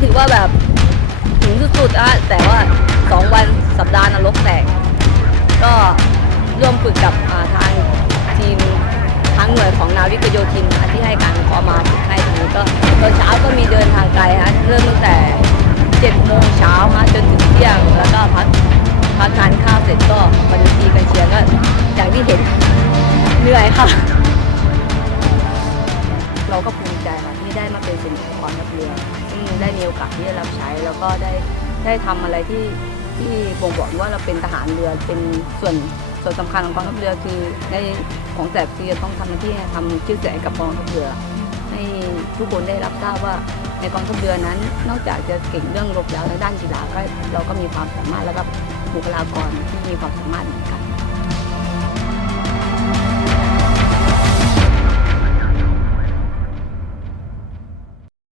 แต่ว่าสองวันสัปดาห์นรกแตก ก็ร่วมฝึกกับาทางทีมทางหน่วยของนาวิกโยธินที่ให้การขอมาฝึกให้ตรงนี้ก็ตอนเช้าก็มีเดินทางไกลฮะเริ่มตั้งแต่7โมงเช้าฮะจนถึงเที่ยง แล้วก็พักพักทานข้าวเสร็จก็มาดูทีกันเชียร์ก็อย่างที่เห็นเหนื่อยค่ะ เราก็ภูมิใจค่ะ ได้มาเป็นส่วนกองทัพเรือซึ่งได้มีโอกาสที่จะรับใช้แล้วก็ได้ได้ทำอะไรที่ที่บ่งบอกว่าเราเป็นทหารเรือเป็นส่วนส่วนสำคัญของกองทัพเรือคือในของแต่คือจะต้องทำหน้าที่ทำชื่อเสียงให้กับกองทัพเรือ ให้ทุกคนได้รับทราบว่าในกองทัพเรือนั้น นอกจากจะเก่งเรื่องรบแล้วในด้านกีฬาก็เราก็มีความสามารถแล้วก็บุคลากรที่มีความสามารถเหมือนกัน